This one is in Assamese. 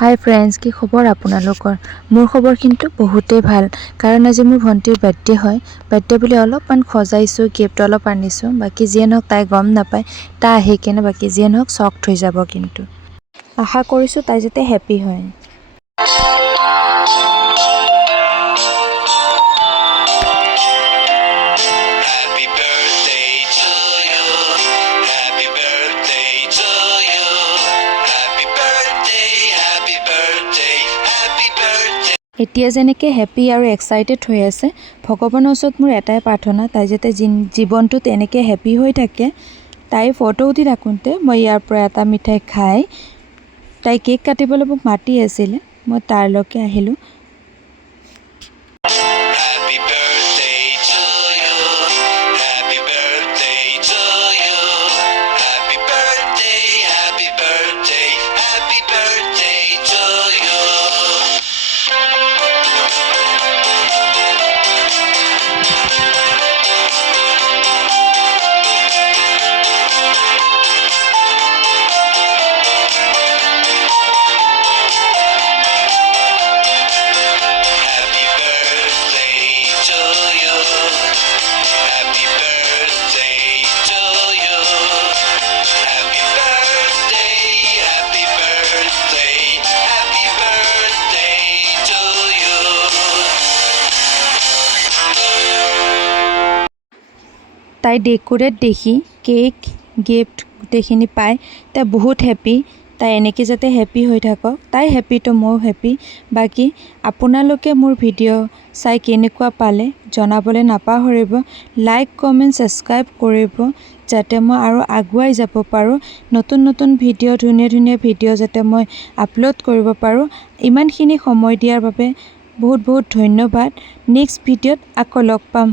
হাই ফ্ৰেণ্ডছ, কি খবৰ আপোনালোকৰ? মোৰ খবৰ কিন্তু বহুতেই ভাল, কাৰণ আজি মোৰ ভণ্টিৰ বাৰ্থডে হয়। বাৰ্থডে বুলি অলপমান সজাইছোঁ, গিফ্ট অলপ আনিছোঁ। বাকী যিয়ে নহওক তাই গম নাপায়, তাই আহি কেনে বাকী যিয়ে নহওক শ্বকড হৈ যাব। কিন্তু আশা কৰিছোঁ তাই যাতে হেপ্পী হয়। এতিয়া যেনেকৈ হেপ্পী আৰু এক্সাইটেড হৈ আছে, ভগৱানৰ ওচৰত মোৰ এটাই প্ৰাৰ্থনা, তাই যাতে জীৱনটোত এনেকৈ হেপ্পী হৈ থাকে। তাই ফটো উঠি থাকোঁতে মই ইয়াৰ পৰা এটা মিঠাই খাই, তাই কেক কাটিবলৈ মোক মাতি আছিলে, মই তাৰলৈকে আহিলোঁ। তাই ডেকোৰেট দেখি, কেক, গিফ্ট গোটেইখিনি পাই তাই বহুত হেপ্পী। তাই এনেকৈ যাতে হেপ্পী হৈ থাকক, তাই হেপ্পী তো ময়ো হেপ্পী। বাকী আপোনালোকে মোৰ ভিডিঅ' চাই কেনেকুৱা পালে জনাবলৈ নাপাহৰিব। লাইক, কমেণ্ট, ছাবস্ক্ৰাইব কৰিব, যাতে মই আৰু আগুৱাই যাব পাৰোঁ। নতুন নতুন ভিডিঅ', ধুনীয়া ধুনীয়া ভিডিঅ' যাতে মই আপলোড কৰিব পাৰোঁ। ইমানখিনি সময় দিয়াৰ বাবে বহুত বহুত ধন্যবাদ। নেক্সট ভিডিঅ'ত আকৌ লগ পাম।